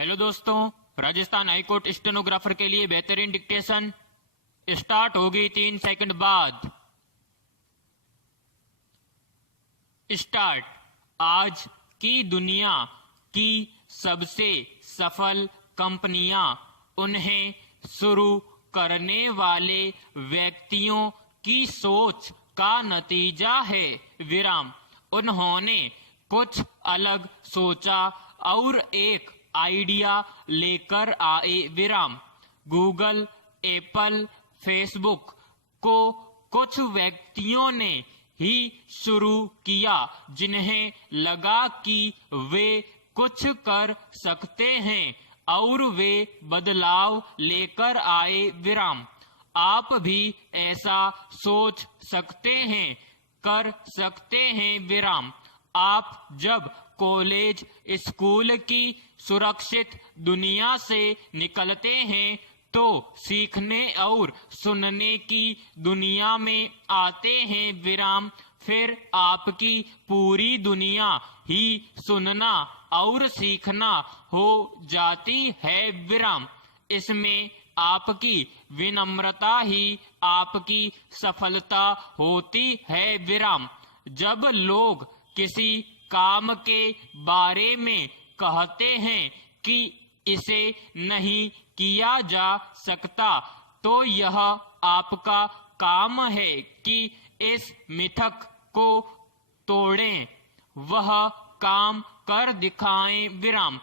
Hello दोस्तों, Rajasthan high court stenographer के लिए बेहतरीन डिक्टेशन स्टार्ट होगी 3 सेकंड बाद। स्टार्ट। आज की दुनिया की सबसे सफल कंपनियां उन्हें शुरू करने वाले व्यक्तियों की सोच का नतीजा है। विराम। उन्होंने कुछ अलग सोचा और एक आइडिया लेकर आए। विराम। गूगल, एप्पल, फेसबुक को कुछ व्यक्तियों ने ही शुरू किया जिन्हें लगा कि वे कुछ कर सकते हैं और वे बदलाव लेकर आए। विराम। आप भी ऐसा सोच सकते हैं, कर सकते हैं। विराम। आप जब कॉलेज स्कूल की सुरक्षित दुनिया से निकलते हैं तो सीखने और सुनने की दुनिया में आते हैं। विराम। फिर आपकी पूरी दुनिया ही सुनना और सीखना हो जाती है। विराम। इसमें आपकी विनम्रता ही आपकी सफलता होती है। विराम। जब लोग किसी काम के बारे में कहते हैं कि इसे नहीं किया जा सकता, तो यह आपका काम है कि इस मिथक को तोड़ें, वह काम कर दिखाएं। विराम।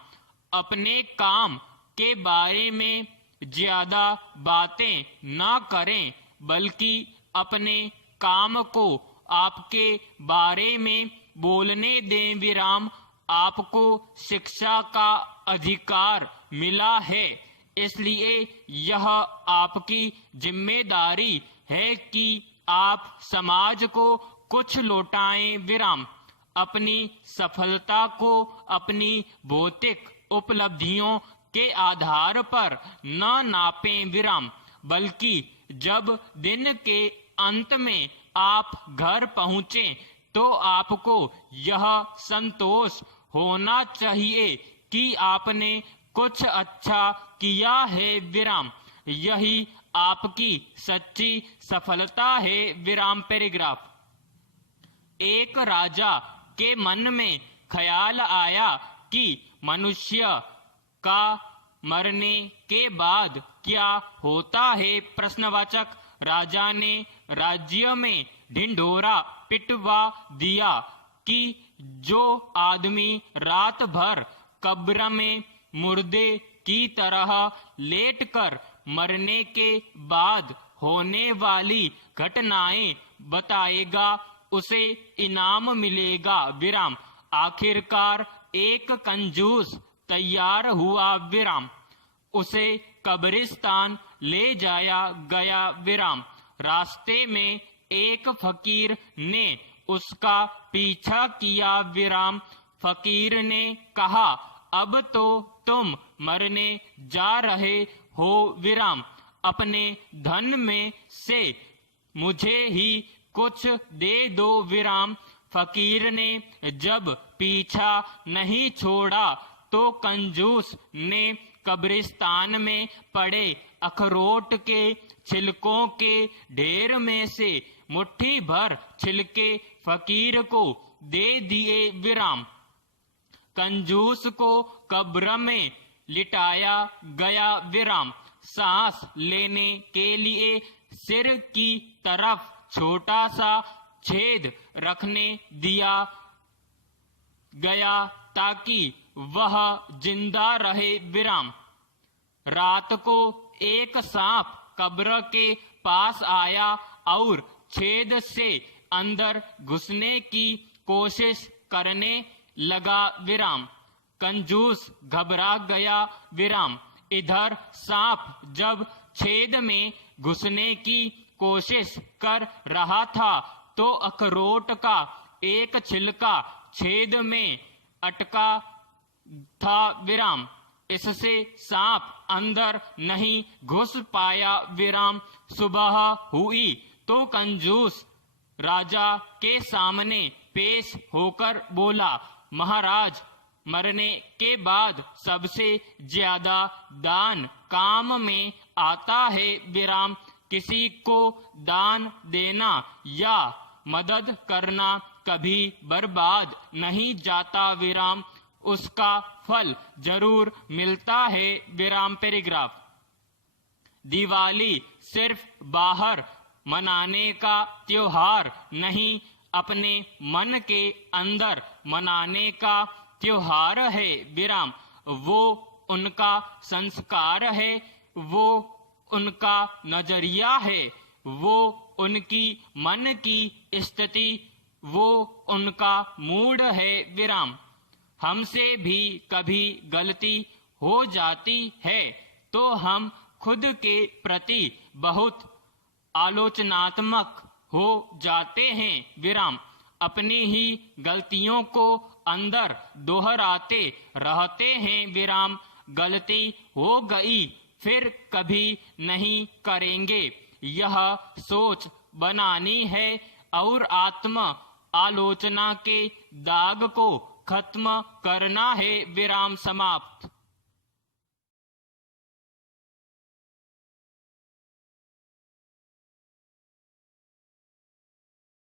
अपने काम के बारे में ज्यादा बातें ना करें, बल्कि अपने काम को आपके बारे में बोलने दें। विराम। आपको शिक्षा का अधिकार मिला है, इसलिए यह आपकी जिम्मेदारी है कि आप समाज को कुछ लौटाएं। विराम। अपनी सफलता को अपनी भौतिक उपलब्धियों के आधार पर न नापें। विराम। बल्कि जब दिन के अंत में आप घर पहुंचे तो आपको यह संतोष होना चाहिए कि आपने कुछ अच्छा किया है। विराम। यही आपकी सच्ची सफलता है। विराम। पैराग्राफ। एक राजा के मन में ख्याल आया कि मनुष्य का मरने के बाद क्या होता है। प्रश्नवाचक। राजा ने राज्य में ढिंढोरा पिटवा दिया कि जो आदमी रात भर कब्र में मुर्दे की तरह लेटकर मरने के बाद होने वाली घटनाएं बताएगा, उसे इनाम मिलेगा। विराम। आखिरकार एक कंजूस तैयार हुआ। विराम। उसे कब्रिस्तान ले जाया गया। विराम। रास्ते में एक फकीर ने उसका पीछा किया। विराम। फकीर ने कहा, अब तो तुम मरने जा रहे हो। विराम। अपने धन में से मुझे ही कुछ दे दो। विराम। फकीर ने जब पीछा नहीं छोड़ा तो कंजूस ने कब्रिस्तान में पड़े अखरोट के छिलकों के ढेर में से मुट्ठी भर छिलके फकीर को दे दिए। विराम। कंजूस को कब्र में लिटाया गया। विराम। सांस लेने के लिए सिर की तरफ छोटा सा छेद रखने दिया गया ताकि वह जिंदा रहे। विराम। रात को एक सांप कब्र के पास आया और छेद से अंदर घुसने की कोशिश करने लगा। विराम। कंजूस घबरा गया। विराम। इधर सांप जब छेद में घुसने की कोशिश कर रहा था तो अखरोट का एक छिलका छेद में अटका था। विराम। इससे सांप अंदर नहीं घुस पाया। विराम। सुबह हुई तो कंजूस राजा के सामने पेश होकर बोला, महाराज, मरने के बाद सबसे ज्यादा दान काम में आता है विराम। किसी को दान देना या मदद करना कभी बर्बाद नहीं जाता विराम, उसका फल जरूर मिलता है विराम। पैराग्राफ। दिवाली सिर्फ बाहर मनाने का त्योहार नहीं, अपने मन के अंदर मनाने का त्योहार है विराम। वो उनका संस्कार है, वो उनका नजरिया है, वो उनकी मन की स्थिति, वो उनका मूड है विराम। हमसे भी कभी गलती हो जाती है तो हम खुद के प्रति बहुत आलोचनात्मक हो जाते हैं विराम। अपनी ही गलतियों को अंदर दोहराते रहते हैं विराम। गलती हो गई फिर कभी नहीं करेंगे, यह सोच बनानी है और आत्म आलोचना के दाग को खत्म करना है विराम। समाप्त।